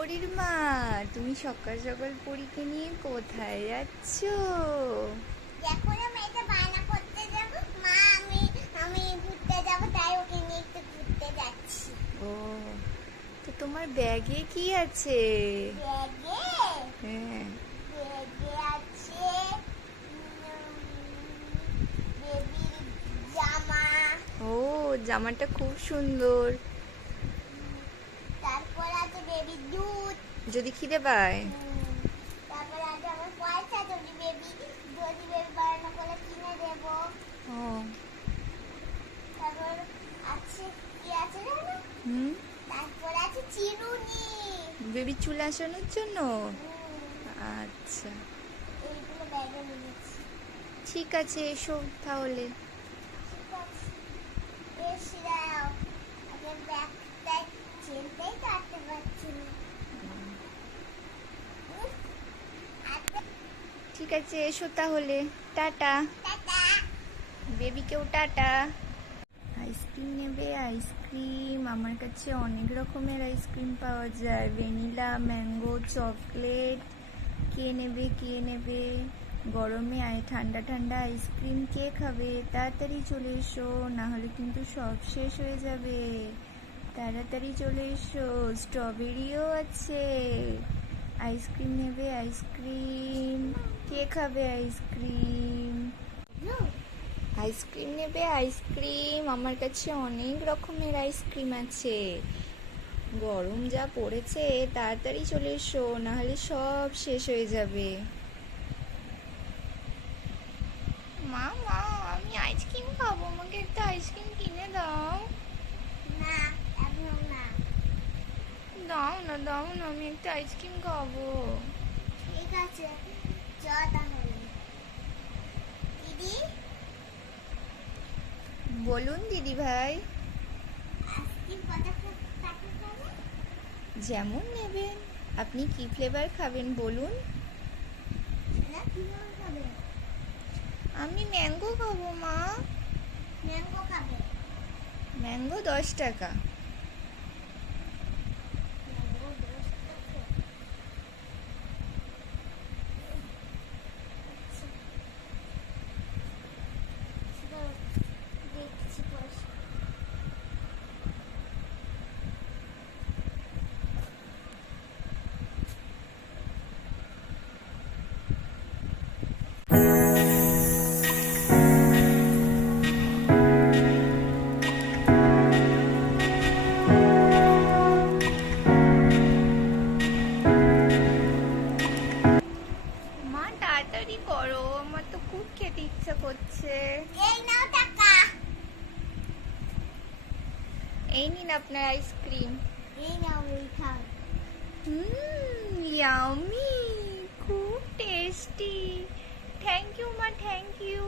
পরীর মা তুমি সকাল সকাল পরীকে নিয়ে কোথায় যাচ্ছ? এখন আমি এটা বায়না করতে যাব। মা আমি আমি ঘুরতে যাব তাই ওকে নিয়ে একটু ঘুরতে যাচ্ছি। ও তো তোমার ব্যাগে কি আছে? ব্যাগে? হ্যাঁ। ব্যাগে আছে বেবির জামা। ও জামাটা খুব সুন্দর তারপর আছে বেবির দুধ যদি খিদে পায় হুম, তারপর আছে আমার পয়সা যদি বেবি যদি বেবি বায়না করে কিনে দেবো ও তারপর আছে কি আছে জানো হুম তারপর আছে চিরুনি। বেবি চুল আসানোর জন্য? আচ্ছা। এইগুলো ব্যাগে নিয়েছি। ঠিক আছে এসো তাহলে ঠিক আছে এসে দাও আগে ব্যাগটা চিনতেই কাটতে পারছি না উফ, আগে ঠিক আছে, এসো তাহলে। টাটা। বেবিকেও টাটা। আইসক্রিম নেবে, আইসক্রিম। আমার কাছে অনেক রকমের আইসক্রিম পাওয়া যায়। Vanilla, mango, chocolate. কে নেবে কে নেবে? গরমে আয়, ঠান্ডা ঠান্ডা আইসক্রিম কে খাবে? তাড়াতাড়ি চলে এসো না হলে কিন্তু সব শেষ হয়ে যাবে। তাড়াতাড়ি চলে এসো, স্ট্রবেরিও আছে। আইসক্রিম নেবে, আইসক্রিম। খাবে আইসক্রিম আইসক্রিম নেবে আইসক্রিম আমার কাছে অনেক রকমের আইসক্রিম আছে। গরম যা পড়েছে তাড়াতাড়ি চলে এসো নাহলে সব শেষ হয়ে যাবে। মা মা আমি আইসক্রিম খাব। আমাকে একটা আইসক্রিম কিনে দাও। না না। দাও না দাও না আমি একটা আইসক্রিম খাব। ঠিক আছে চ তাহলে দিদি বলুন দিদি ভাই। যেমন নেবেন। আপনি কি ফ্লেভার খাবেন বলুন। আমি ম্যাঙ্গো খাব মা। ম্যাঙ্গো খাবে ম্যাঙ্গো দশ টাকা। খেতে করছে। এই নাও টাকা। এই নিন আপনার আইসক্রিম এই নাও এই খাও হুম ইয়ামি খুব টেস্টি থ্যাংক ইউ মা থ্যাংক ইউ